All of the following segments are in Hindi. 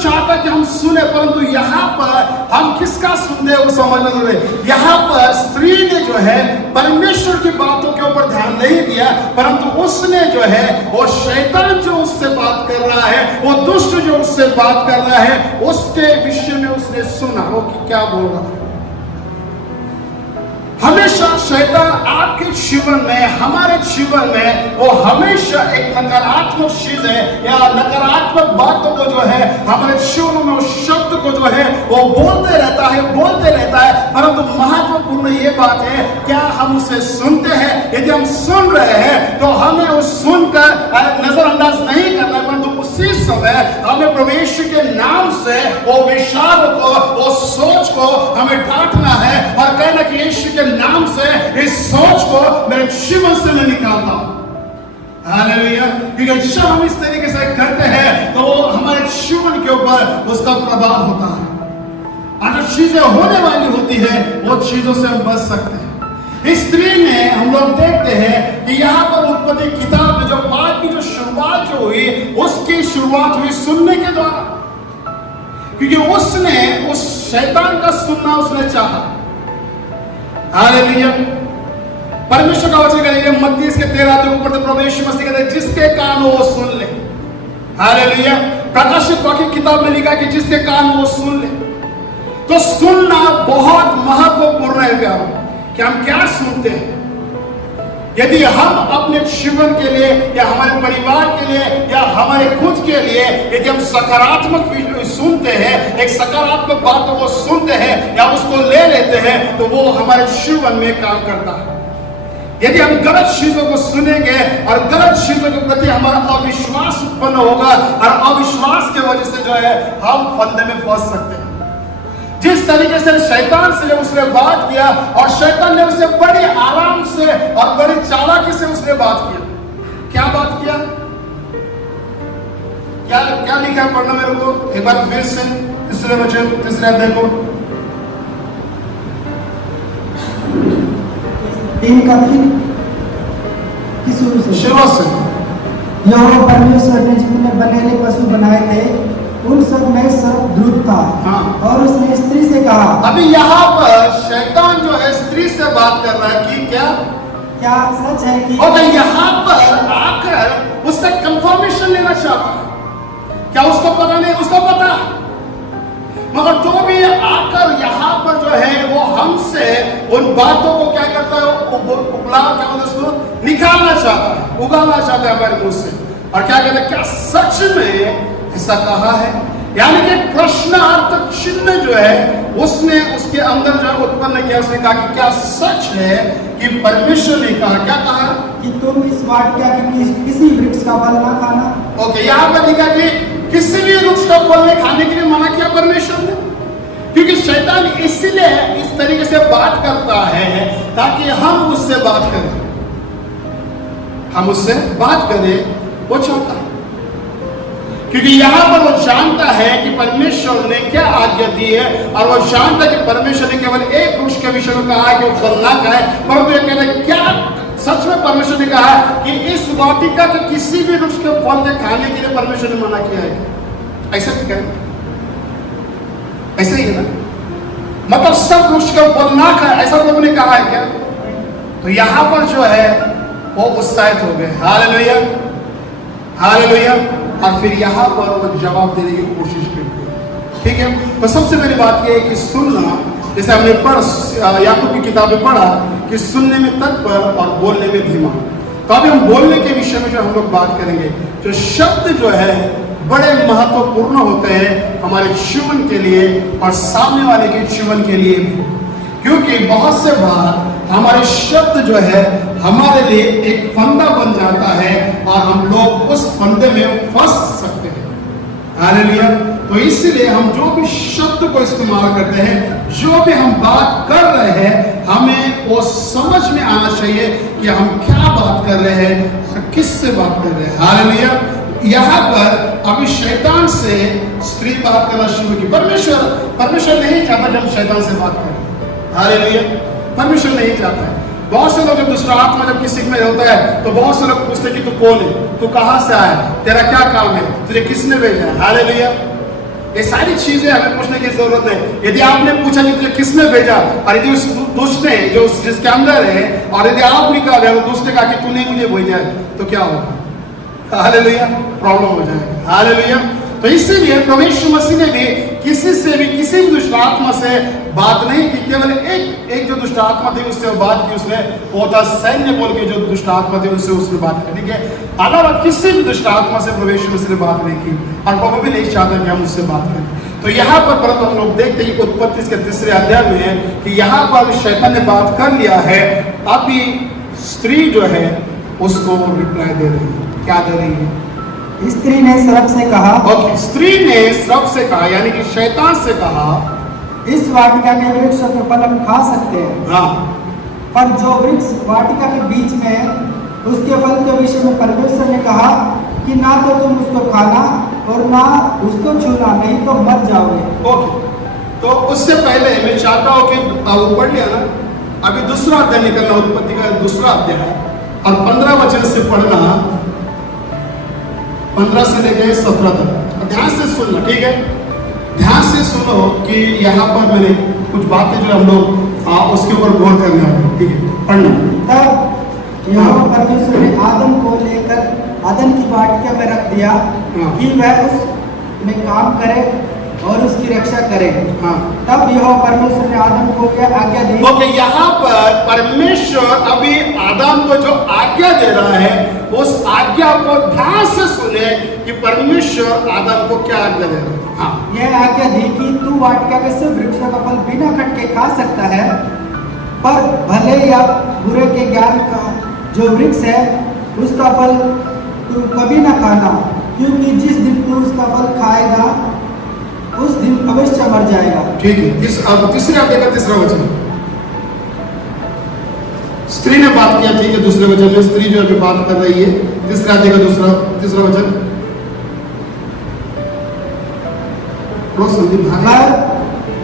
चाहता है कि हम सुने, परंतु यहाँ पर हम किसका सुनते हैं वो समझना जरूरी है। यहाँ पर स्त्री ने जो है परमेश्वर की बातों के ऊपर ध्यान नहीं दिया, परंतु उसने जो है वो शैतान जो उससे बात कर रहा है, वो दुष्ट जो उससे बात कर रहा है, उसके विषय में उसने सुना वो क्या बोल रहा है। हमेशा शैतान आपके जीवन में, हमारे जीवन में वो हमेशा एक नकारात्मक चीज है या नकारात्मक बातों को जो है हमारे जीवन में उस शब्द को जो है वो बोलते रहता है, परंतु महत्वपूर्ण ये बात है क्या हम उसे सुनते हैं। यदि हम सुन रहे हैं तो हमें उस सुनकर नजरअंदाज नहीं करना है, परंतु उसी समय हमें परमेश्वर के नाम से वो विचार को, वो सोच को हमें डांटना है और कहना कि यीशु के नाम से इस सोच को मेरे जीवन से मैं निकालता हूं। हालेलुया। क्योंकि जब हम इस तरीके से करते हैं तो वो हमारे जीवन के ऊपर उसका प्रभाव होता है और जो चीजें होने वाली होती है वो चीजों से हम बच सकते हैं। इस स्त्री में हम लोग देखते हैं कि यहाँ पर उत्पत्ति किताब में जो बात की जो शुरुआत जो हुई, उसकी शुरुआत हुई सुनने के द्वारा, क्योंकि उसने उस शैतान का सुनना उसने चाहा। हालेलुया। परमेश्वर का वचन कहता है मत्ती इसके 13 के ऊपर प्रभु यीशु मसीह कहते हैं जिसके कान वो सुन ले। हालेलुया। प्रकाशित वाक्य किताब में लिखा कि जिसके कान वो सुन ले। तो सुनना बहुत महत्वपूर्ण है प्यारो, कि हम क्या सुनते हैं। यदि हम अपने जीवन के लिए या हमारे परिवार के लिए या हमारे खुद के लिए यदि हम सकारात्मक सुनते हैं, एक सकारात्मक बातों को सुनते हैं या उसको ले लेते हैं, तो वो हमारे जीवन में काम करता है। यदि हम गलत चीजों को सुनेंगे और गलत चीजों के प्रति हमारा अविश्वास उत्पन्न होगा और अविश्वास की वजह से जो है हम फंदे में फंस सकते हैं। जिस तरीके से शैतान से उसने बात किया और शैतान ने उसे बड़ी आराम से और बड़ी चालाकी से उसने बात किया। क्या बात किया? क्या लिखा है पढ़ना मेरे को एक बार फिर से, तीसरे वचन, तीसरे अध्याय को 3 का 3 की शुरू से। यहोवा परमेश्वर ने जितने बनेले पशु बनाए थे उन सब में सर्वद्रुत था। हाँ। और उसने स्त्री से कहा। अभी यहाँ पर शैतान जो है स्त्री से बात कर रहा है कि क्या सच है कि, और यहाँ पर आकर उससे कंफर्मेशन लेना चाहता है। क्या उसको पता नहीं? उसको पता, मगर जो भी आकर यहाँ पर जो है वो हमसे उन बातों को क्या करता है, उबला क्या बोलते उसको निकालना चाहता है, उगालना चाहता है हमारे मुंह से। और क्या कहते हैं, क्या सच में ऐसा कहा है? यानी कि प्रश्नार्थक चिन्ह जो है उसने उसके अंदर जो उत्पन्न किया। उसने कहा कि क्या सच है कि परमेश्वर ने कहा, क्या कहा कि तुम इस वाटिका के किसी वृक्ष का फल ना खाना। ओके, यहाँ पर लिखा कि किसी भी वृक्ष का फल नहीं खाने के लिए मना किया परमेश्वर ने, क्योंकि शैतान इसलिए इस तरीके से बात करता है ताकि हम उससे बात करें, वो चाहता है। क्योंकि यहाँ पर वो जानता है कि परमेश्वर ने क्या आज्ञा दी है और वो जानता है कि परमेश्वर ने केवल एक वृक्ष के विषय में कहा है कि वो फल ना खाए, परंतु ये कहते हैं क्या सच में परमेश्वर ने कहा कि इस वाटिका के किसी भी वृक्ष के फल के खाने के लिए परमेश्वर ने मना किया है? ऐसा नहीं कहे, ऐसा ही है ना, मतलब सब वृक्ष का फल ना खाए ऐसा प्रभु ने कहा है क्या? तो यहाँ पर जो है वो उत्साहित हो गए। Hallelujah, hallelujah. और फिर यहाँ पर वो जवाब देने की कोशिश करते हैं। ठीक है, तो सबसे पहली बात यह है कि सुनना, जैसे हमने याकूब की किताब में पढ़ा कि सुनने में तत्पर और बोलने में धीमा। तो अभी हम बोलने के विषय में जो हम लोग बात करेंगे, जो शब्द जो है बड़े महत्वपूर्ण होते हैं हमारे जीवन के लिए और सामने वाले के जीवन के लिए भी, क्योंकि बहुत से बार हमारे शब्द जो है हमारे लिए एक फंदा बन जाता है और हम लोग उस फंदे में फंस सकते हैं। हालेलुया। तो इसलिए हम जो भी शब्द को इस्तेमाल करते हैं, जो भी हम बात कर रहे हैं, हमें वो समझ में आना चाहिए कि हम क्या बात कर रहे हैं और किससे बात कर रहे हैं। हालेलुया। यहाँ पर अभी शैतान से स्त्री बात करना शुरू की। परमेश्वर नहीं चाहता जब शैतान से बात करें। हालेलुया। परमेश्वर नहीं चाहता है। बहुत से लोग जब दुष्ट आत्मा जब किसी में होता है तो बहुत से लोग पूछते हैं कि तू कौन है, तू कहाँ से आया, तेरा क्या काम है, तुझे किसने भेजा है। हालेलुया। ये सारी चीजें हमें पूछने की जरूरत है। यदि आपने पूछा कि तुझे किसने भेजा, और यदि उस दुष्ट ने जो जिसके अंदर है, और यदि आप निकाल रहे हो दुष्ट ने कहा कि तूने मुझे भेजा है, तो क्या होगा? हालेलुया, प्रॉब्लम हो जाएगा। हालेलुया। तो इसीलिए प्रभु यीशु मसीह ने भी किसी से भी किसी भी दुष्ट आत्मा से बात नहीं की। केवल एक जो दुष्ट आत्मा थी उससे बात की उसने, वो था सैन्य बोल के जो दुष्ट आत्मा थी उससे उसने बात की। ठीक है, अलावा किसी भी दुष्ट आत्मा से प्रभु यीशु मसीह ने बात नहीं की, और प्रभु भी नहीं चाहता कि हम उससे बात करें। तो यहाँ पर परंतु हम लोग देखते हैं उत्पत्ति के 3 अध्याय में है कि यहाँ पर शैतान ने बात कर लिया है। अभी स्त्री जो है उसको रिप्लाई दे रही है। क्या दे रही है? स्त्री ने सर्प से कहा, ओके, स्त्री ने सर्प से कहा, यानी कि शैतान से कहा, इस वाटिका के वृक्ष के फल हम खा सकते हैं, हाँ, पर जो वृक्ष वाटिका के बीच में है उसके फल के विषय में परमेश्वर ने कहा कि ना तो तुम उसको खाना और ना उसको छूना, नहीं तो मर जाओगे। ओके, तो उससे पहले मैं चाहता हूँ कि आप पढ़ लिया ना, अभी दूसरा अध्याय निकलना, उत्पत्ति का दूसरा अध्याय, और 15 वचन से पढ़ना, 15 से लेकर 17 तक। ध्यान से सुनना, ठीक है? ध्यान से सुनो कि यहाँ पर मैंने कुछ बातें जो हम लोग उसके ऊपर गौर करने वाले, ठीक है? पढ़ना। तब यहोवा परमेश्वर ने आदम को लेकर आदम की वाटिका में रख दिया कि वह उसमें काम करे और उसकी रक्षा करे। हाँ। तब यहोवा परमेश्वर ने आदम को यह आज्ञा दी। ओके, यहाँ पर परमेश्वर अभी आदम को जो आज्ञा दे रहा है, उस आज्ञा को ध्यान से सुने कि परमेश्वर आदम को क्या आज्ञा दे रहा है। हाँ, यह आज्ञा दी कि तू वाटिका के सब वृक्षों का फल बिना खट के खा सकता है, पर भले या बुरे के ज्ञान का जो वृक्ष है उसका फल तू कभी ना खाना, क्योंकि जिस दिन तू उसका फल खाएगा उस दिन अवश्य मर जाएगा। ठीक है। तीसरे अध्याय का 3रा वचन, स्त्री ने बात किया, ठीक है? दूसरे वचन में स्त्री जो अभी बात कर रही है, 3रा अध्याय का तीसरा वचन,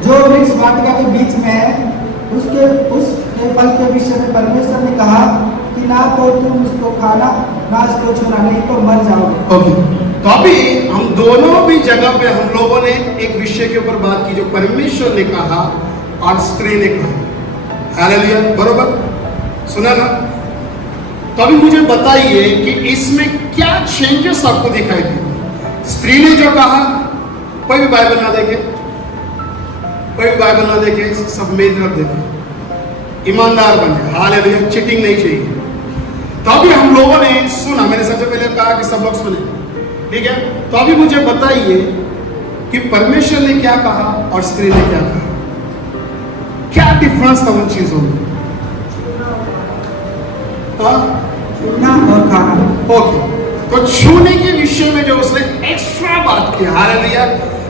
जो वृक्ष वाटिका के बीच में है उसके फल के विषय में परमेश्वर ने कहा कि ना तो तुम उसको खाना ना उसको छूना, नहीं तो मर जाओगे। ओके, तो अभी हम दोनों भी जगह पे हम लोगों ने एक विषय के ऊपर बात की, जो परमेश्वर ने कहा और स्त्री ने कहा। हालेलुया, बरोबर सुना ना? तो अभी मुझे बताइए कि इसमें क्या चेंजेस आपको दिखाई दे। स्त्री ने जो कहा, कोई भी बाइबल ना देखे, कोई भी बाइबल ना देखे, सब मेरी तरफ देखे, ईमानदार बने। हालेलुया, चीटिंग नहीं चाहिए। तो अभी हम लोगों ने सुना, मैंने सबसे पहले कहा कि सब लोग सुने, ठीक है? तो अभी मुझे बताइए कि परमेश्वर ने क्या कहा और स्त्री ने क्या कहा, क्या डिफरेंस था उन चीजों में? छूना और खाना। ओके, तो छूने के विषय में जो उसने एक्स्ट्रा बात की, हालेलुया,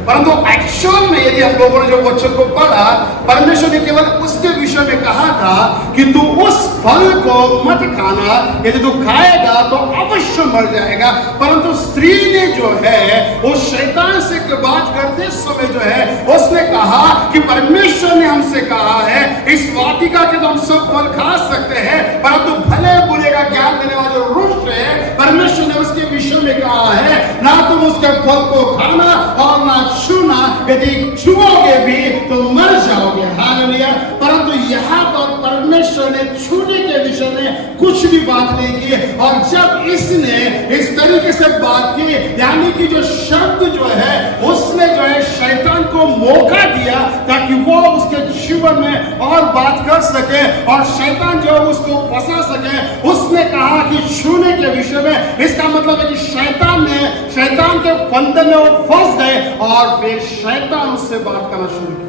परंतु एक्चुअल में यदि हम लोगों ने जो वचन को पढ़ा, परमेश्वर ने केवल उसके विषय में कहा था कि तू उस फल को मत खाना, यदि तू खाएगा तो अवश्य मर जाएगा। परंतु स्त्री ने जो है वो शैतान से बात करते समय जो है उसने कहा कि परमेश्वर ने हमसे कहा है इस वाटिका के तो हम सब फल खा सकते हैं, परंतु भले बुरे का ज्ञान देने वाला जो वृक्ष है, परमेश्वर ने उसके विषय में कहा है ना तुम उसके फल को खाना और ना छूना, यदि छुओगे भी तो मर जाओगे। हालेलुया। परंतु यहाँ पर परमेश्वर ने छूने के विषय में कुछ भी बात नहीं की, और जब इसने इस तरीके से बात की, यानी कि जो शब्द जो है उसने जो है शैतान को मौका दिया ताकि वो उसके जीवन में और बात कर सके और शैतान जो उसको फंसा सके। उसने कहा कि छूने के विषय में, इसका मतलब है कि शैतान के फंदे में वो फंस गए और फिर शैतान उससे बात करना शुरू किया।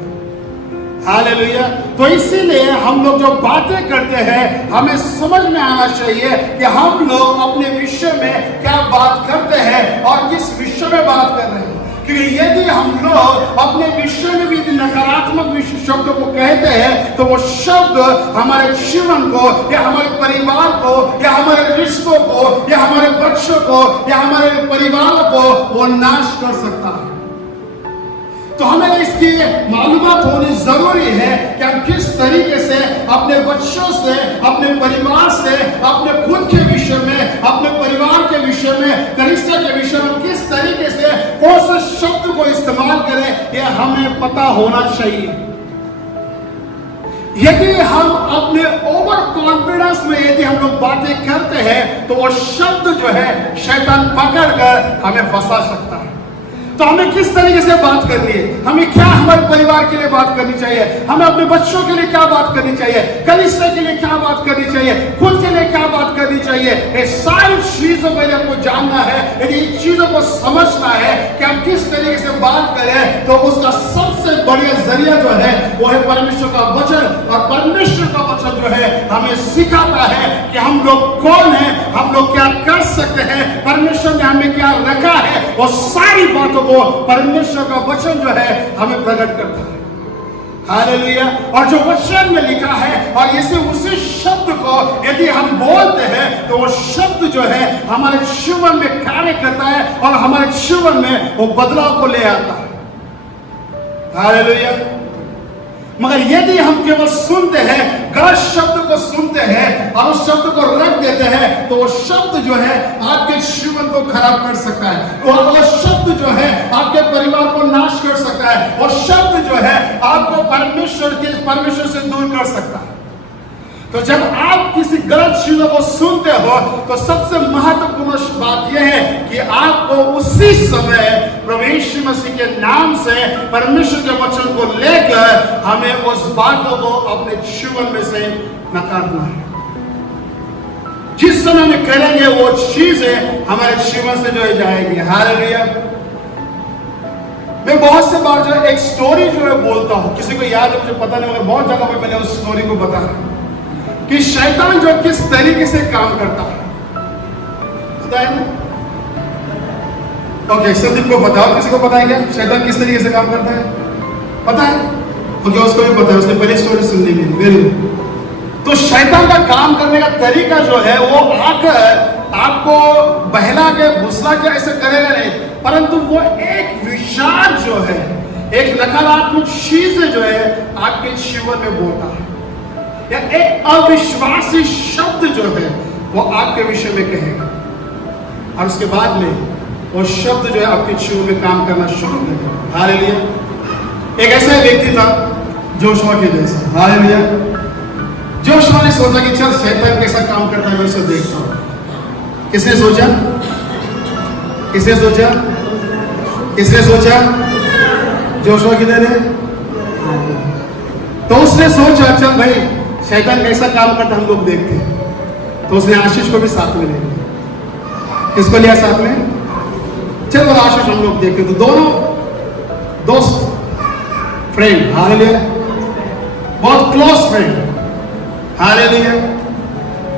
हालेलुया। तो इसीलिए हम लोग जो बातें करते हैं हमें समझ में आना चाहिए कि हम लोग अपने विषय में क्या बात करते हैं और किस विषय में बात कर रहे हैं। क्योंकि यदि हम लोग अपने विषय में भी नकारात्मक शब्दों को कहते हैं तो वो शब्द हमारे जीवन को या हमारे परिवार को या हमारे रिश्तों को या हमारे बच्चों को या हमारे परिवारों को वो नाश कर सकता है। तो हमें इसकी मालूमात होनी जरूरी है कि हम किस तरीके से अपने बच्चों से, अपने परिवार से, अपने खुद के विषय में, अपने परिवार के विषय में, कनिष्ठा के विषय में किस तरीके से कौन से शब्द को इस्तेमाल करें हमें पता होना चाहिए। यदि हम अपने ओवर कॉन्फिडेंस में यदि हम लोग बातें करते हैं तो वो शब्द जो है शैतान पकड़कर हमें फंसा सकता है। तो हमें किस तरीके से बात करनी है, हमें क्या हमारे परिवार के लिए बात करनी चाहिए, हमें अपने बच्चों के लिए क्या बात करनी चाहिए, कलीसिया के लिए क्या बात करनी चाहिए, खुद के लिए क्या बात करनी चाहिए, ये सारी चीजों को हमको जानना है। यदि इन चीजों को समझना है कि हम किस तरीके से बात करें तो उसका सबसे बढ़िया जरिया जो है वो है परमेश्वर का वचन। और परमेश्वर का वचन जो है हमें सिखाता है कि हम लोग कौन है, हम लोग क्या कर सकते हैं, परमेश्वर ने हमें क्या रखा है, वो सारी बातों को परमेश्वर का वचन जो है हमें प्रकट करता है। हालेलुया। और जो वचन में लिखा है और इसे उसी शब्द को यदि हम बोलते हैं तो वो शब्द जो है हमारे जीवन में कार्य करता है और हमारे जीवन में वो बदलाव को ले आता है। हालेलुया। मगर यदि हम केवल सुनते हैं, गलत शब्द को सुनते हैं और उस शब्द को रख देते हैं तो वो शब्द जो है आपके जीवन को खराब कर सकता है। वो शब्द जो है आपके परिवार को नाश कर सकता है। वो शब्द जो है आपको परमेश्वर से दूर कर सकता है। तो जब आप किसी गलत चीजों को सुनते हो तो सबसे महत्वपूर्ण बात यह है कि आपको उसी समय प्रभु यीशु मसीह के नाम से परमेश्वर के वचन को लेकर हमें उस बातों को अपने जीवन में से नकारना है। जिस समय में करेंगे वो चीजें हमारे जीवन से जो है जाएगी। हालेलुया। मैं बहुत से बार जो एक स्टोरी जो है बोलता हूं, किसी को याद है मुझे पता नहीं, मगर बहुत जगह पे मैंने उस स्टोरी को बताया कि शैतान जो किस तरीके से काम करता है। पता है ना? ओके, संदीप को बताओ, किसी को पता है क्या शैतान किस तरीके से काम करता है? पता है? ओके, उसको भी पता है, उसने पहले स्टोरी सुन ली मेरी। Very good. तो शैतान का काम करने का तरीका जो है वो आकर आपको बहला के भुसला के ऐसे करेगा नहीं, परंतु वो एक विचार जो है, एक नकारात्मक चीज जो है आपके जीवन में बोलता है, या एक अविश्वासी शब्द जो है वो आपके विषय में कहेगा और उसके बाद में वो शब्द जो है आपके जीवन में काम करना शुरू करेगा। हालेलुया। एक ऐसा व्यक्ति था जोशुआ के जैसा। हालेलुया। जोशुआ ने सोचा कि चल शैतान कैसा काम करता है मैं उसे देखता हूं। किसने सोचा? किसने सोचा? किसने सोचा? जोशुआ किधर है? तो उसने सोचा चल भाई शैतान कैसा काम करता हम लोग देखते हैं। तो उसने आशीष को भी साथ में ले लिया। किसको लिया साथ में? चलो आशीष हम लोग देखते। तो दोनों दोस्त, फ्रेंड, हालेलुया, बहुत क्लोज फ्रेंड, हालेलुया।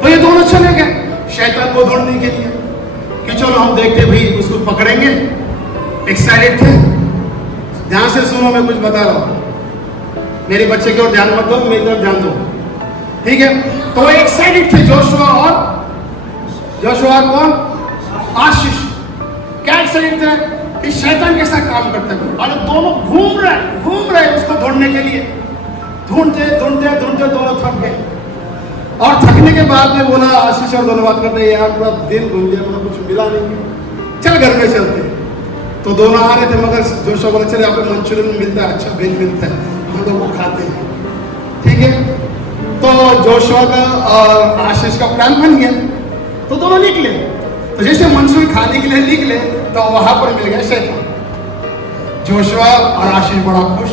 तो ये दोनों चले गए शैतान को ढूंढने के लिए कि चलो हम देखते भाई उसको पकड़ेंगे। एक्साइटेड थे। ध्यान से सुनो, मैं कुछ बता रहा हूं, मेरे बच्चे की ओर ध्यान मत दो, मेरी तरफ ध्यान दो, ठीक है? तो एक्साइटेड थे जोशुआ कौन? आशीष। क्या एक्साइटेड थे कि शैतान कैसा काम करता है, और दोनों घूम रहे उसको ढूंढने के लिए। ढूंढते दोनों थक गए और थकने के बाद में बोला आशीष और दोनों बात करते यार पूरा दिन घूम गया, मतलब कुछ मिला नहीं, चल घर में चलते। तो दोनों आ रहे थे मगर जोशुआ बोला चल यहाँ पे मंचूरियन मिलता है, अच्छा वेज मिलता है, हम लोग वो खाते हैं, ठीक है? तो जोशुआ का और आशीष का प्लान बन गया। तो दोनों निकले। तो जैसे मंचूरियन खाने के लिए निकले तो वहां पर मिल गया शैतान। जोशुआ और आशीष बड़ा खुश,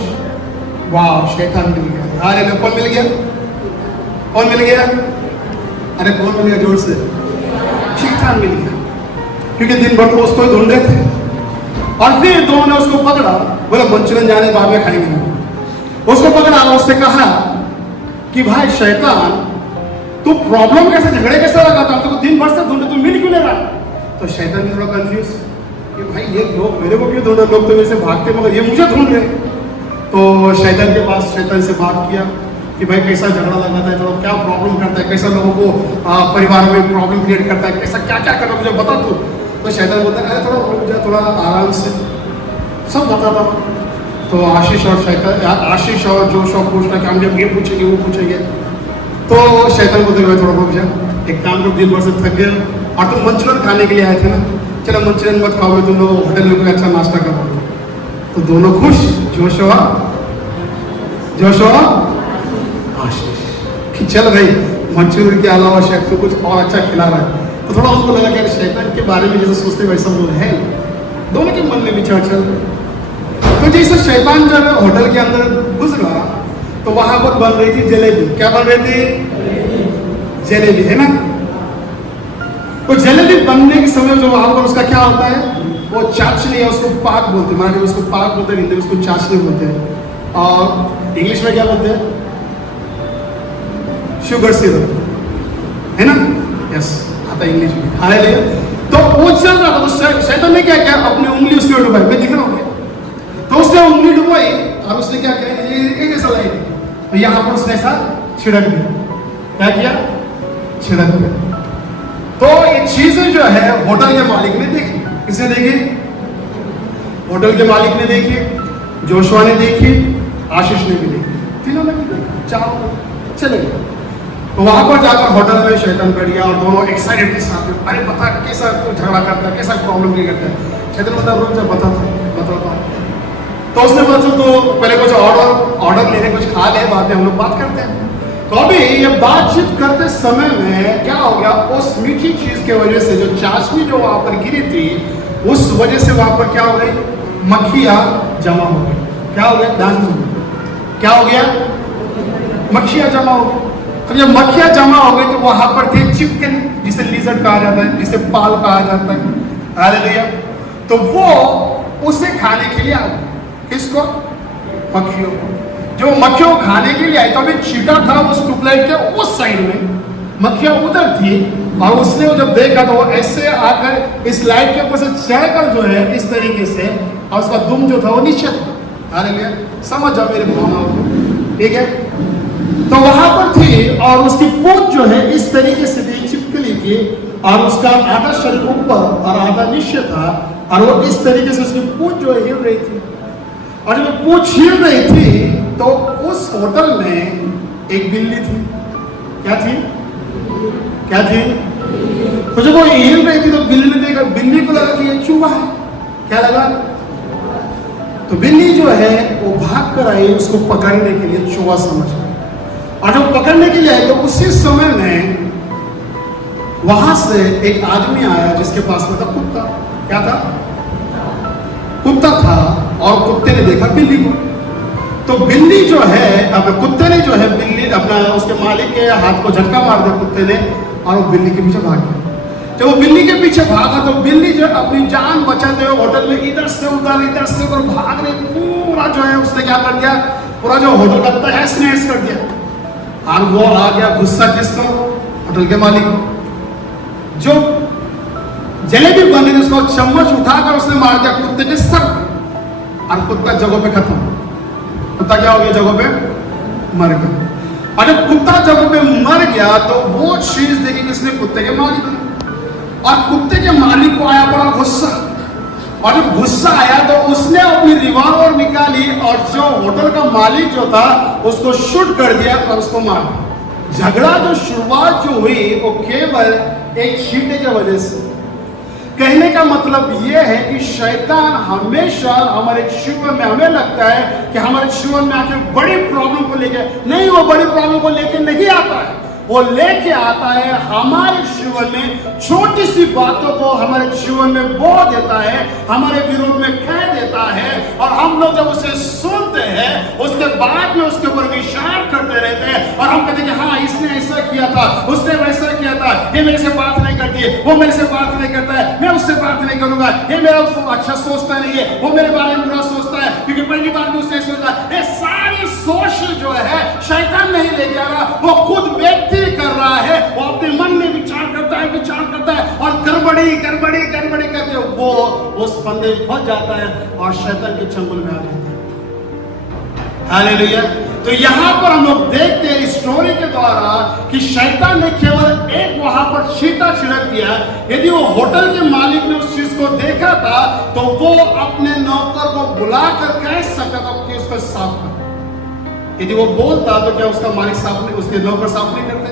वाह शैतान मिल गया। अरे कौन मिल गया? कौन मिल गया? अरे कौन मिल गया? जोर से। शैतान मिल गया, क्योंकि दिन भर तो उसको ही ढूंढ रहे थे। और फिर दोनों ने उसको पकड़ा, बोला मंचूरियन जाने बाद में खाएंगे। उसको पकड़ा और उससे कहा कि भाई शैतान तू प्रॉब्लम कैसे, झगड़े कैसे लगाता हूं, तो दिन भर से ढूंढे, तू मिल क्यों नहीं रहा? तो शैतान भी थोड़ा कंफ्यूज कि भाई ये लोग मेरे को क्यों ढूंढ रहे, लोग तो मेरे से भागते मगर ये मुझे ढूंढ रहे। तो शैतान के पास शैतान से बात किया कि भाई कैसा झगड़ा लगाता है, तो क्या प्रॉब्लम करता है, कैसा लोगों को परिवार में प्रॉब्लम क्रिएट करता है, कैसा क्या क्या करना मुझे बता तू। तो शैतान बोलता है अरे थोड़ा रुक जा, थोड़ा आराम से, सब बताता। तो आशीष और जोशुआ पूछना कि हम जब ये पूछेंगे वो पूछेंगे। तो शैतान बोलते हुए थोड़ा रुक जा, एक काम को दिन भर से थक गया और तुम मंचूरियन खाने के लिए आए थे ना, चलो मंचूरियन मत खाओ, तुम लोग होटल में कोई अच्छा नाश्ता करो। तो दोनों खुश, जोशुआ आशीष कि चल भाई मंचूरियन के अलावा शेफ तो कुछ और अच्छा खिला रहा है। तो थोड़ा उनको लगा कि शैतान के बारे में जैसे सोचते वैसा वो है। दोनों के मन में विचार चल रहा। तो जैसे शैतान जब होटल के अंदर घुस गया तो वहां पर बन रही थी जलेबी। क्या बन रही थी? जलेबी, है ना। तो जलेबी बनने के समय जो वहां पर उसका क्या होता है, वो चाशनी है, उसको पाक बोलते हैं। मराठी में उसको पाक बोलते हैं, हिंदी में उसको चाशनी बोलते हैं, और इंग्लिश में क्या बोलते हैं? शुगर सिरप, है ना। यस, आता इंग्लिश में। हालेलुया। तो वो चल रहा था, तो शैतान ने क्या किया, अपनी उंगली उसमें डुबाई। मैं दिख रहा हूँ क्या? तो उसने उंगली डुबाई और उसने क्या किया, ये ऐसा लाई थी, तो यहाँ पर उसने ऐसा छिड़क दिया। क्या किया? छिड़क दिया। तो ये चीजें जो है होटल के मालिक ने देखी। किसने देखी? होटल के मालिक ने देखी, जोशुआ ने देखी, आशीष ने भी देखी। तीनों ने भी देखा, चारों चले गए। तो वहां पर जाकर होटल में शैतान बैठ गया और दोनों एक्साइटेड के साथ, अरे बता कैसा तू झगड़ा करता है, कैसा प्रॉब्लम नहीं करता है। शैतान बता रुक जा, बताता। तो उसने बोला तो पहले कुछ ऑर्डर लेने, कुछ खा ले, बाद में हम लोग बात करते हैं। तो अभी ये बातचीत करते समय में क्या हो गया, उस मीठी चीज के वजह से जो चाशनी जो वहां पर गिरी थी, उस वजह से वहां पर क्या हो गई, मक्खियां जमा हो गई। क्या हो गया? क्या हो गया? मक्खियां जमा हो गई। तो जब मक्खियां जमा हो गई तो वहां पर थे चिपकली, जिसे लिजर्ड कहा जाता है, जिसे पाल कहा जाता है। हालेलुया। तो वो उसे खाने के लिए आ गए। किसको? मक्खियों को। जो मक्खियों को खाने के लिए आई, तो अभी चीटा था उस ट्यूबलाइट के उस साइड में, मक्खियां उधर थी, और उसने जब देखा तो वो ऐसे आकर इस लाइट के ऊपर से चढ़कर जो है इस तरीके से, और उसका दुम जो था वो नीचे था। हालेलुया। समझ जाओ मेरे भावनाओं को, ठीक है। तो वहां पर थी और उसकी पूंछ जो है इस तरीके से थी छिपकली की, और उसका आधा शरीर ऊपर और आधा नीचे था, और वो इस तरीके से उसकी पूंछ जो है हिल रही थी। और जब पूंछ हिल रही थी तो उस होटल में एक बिल्ली थी। क्या थी? क्या थी? तो जब वो हिल रही थी तो बिल्ली ने देखा, बिल्ली को लगा कि ये चूहा है। क्या लगा? तो बिल्ली जो है वो भाग कर आई उसको पकड़ने के लिए, चूहा समझ। और जब पकड़ने के लिए आए तो उसी समय में वहां से एक आदमी आया जिसके पास में था कुत्ता। क्या था? कुत्ता था, और कुत्ते ने देखा बिल्ली को। तो बिल्ली जो है, अब कुत्ते ने जो है बिल्ली अपना उसके मालिक के हाथ को झटका मार दिया कुत्ते ने, और वो बिल्ली के पीछे भाग गया। जब वो बिल्ली के पीछे भागा तो बिल्ली जो अपनी जान बचाते हुए होटल में इधर से उधर भाग रही, पूरा जो है उसने क्या कर दिया, पूरा जो होटल का तहस नहस कर दिया। और वो आ गया गुस्सा किसको? होटल के मालिक को। जो जलेबी बन रही उसको चम्मच उठाकर उसने मार दिया कुत्ते के सर पे, और कुत्ता जगह पे खत्म। कुत्ता क्या हो गया? जगह पे मर गया। और जब कुत्ता जगह पे मर गया तो वो चीज देखी किसने? कुत्ते के मालिक ने। और कुत्ते के मालिक को आया बड़ा गुस्सा, और जब गुस्सा आया तो उसने अपनी रिवॉल्वर निकाली और जो होटल का मालिक जो था उसको शूट कर दिया और उसको मार दिया। झगड़ा जो शुरुआत जो हुई वो केवल एक चींटे की वजह से। कहने का मतलब यह है कि शैतान हमेशा हमारे जीवन में, हमें लगता है कि हमारे जीवन में आके बड़ी प्रॉब्लम को लेके नहीं, वो बड़ी प्रॉब्लम को लेके नहीं आता है। वो लेके आता है हमारे जीवन में छोटी सी बातों को हमारे जीवन में बो देता है, हमारे विरोध में कह देता है, और हम लोग जब उसे सुनते हैं उसके बाद में उसके ऊपर विचार करते रहते हैं, और हम कहते हैं कि हाँ इसने ऐसा किया था, उसने वैसा किया था, ये मेरे से बात नहीं करती है, वो मेरे से बात नहीं करता है, मैं उससे बात नहीं करूंगा, ये मेरा अच्छा सोचता नहीं है, वो मेरे बारे में बुरा सोचता है क्योंकि पहली बार भी उसने सोचा। ये सारी सोच जो है शैतान नहीं लेके आ रहा, वो खुद व्यक्ति कर रहा है। वो अपने मन में विचार करता है और गड़बड़ी करके वो उस फंदे में फंस जाता है और शैतान के चंगुल में आ जाता है। हालेलुया। तो यहां पर हम लोग देखते हैं इस स्टोरी के द्वारा कि शैतान ने केवल एक वहां पर चीटा छिड़क दिया। यदि वो होटल के मालिक ने उस चीज को देखा था तो वो अपने नौकर को बुलाकर कह सकता था कि उसको साफ कर। यदि वो बोलता तो क्या उसका मालिक साफ नहीं, उसके नौकर साफ नहीं करते?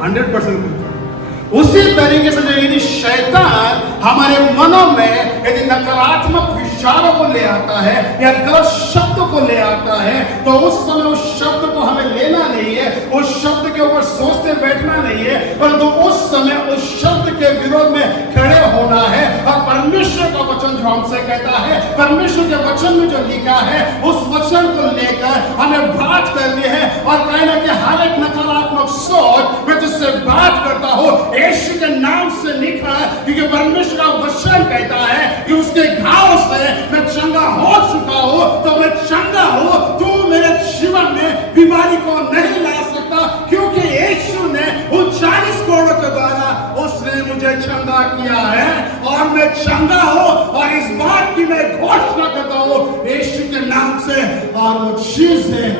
100% करते। उसी तरीके से यदि शैतान हमारे मनों में यदि नकारात्मक विचारों को ले आता है या गलत शब्द को ले आता है, तो उस समय उस शब्द को हमें लेना नहीं है, उस शब्द के ऊपर सोचते बैठना नहीं है, परंतु उस समय उस शब्द के विरोध में खड़े होना है। और परमेश्वर का वचन जो हमसे कहता है, परमेश्वर के वचन में जो लिखा है, उस वचन को लेकर हमें बात करनी है। और कहना कि हर एक नकारात्मक सोच मैं तुझसे बात करता हूँ यीशु के नाम से लिखा है, क्योंकि परमेश्वर का वचन कहता है कि उसके घाव से मैं चंगा हो चुका हूँ, तो मैं चंगा हूँ। तू मेरे जीवन में बीमारी को नहीं ला सकता, क्योंकि यीशु ने उन 40 कोड़ों के द्वारा उसने मुझे चंगा किया है और मैं चंगा हूँ। और इस बात की मैं घोषणा करता हूँ यीशु के नाम से, और वो चीज है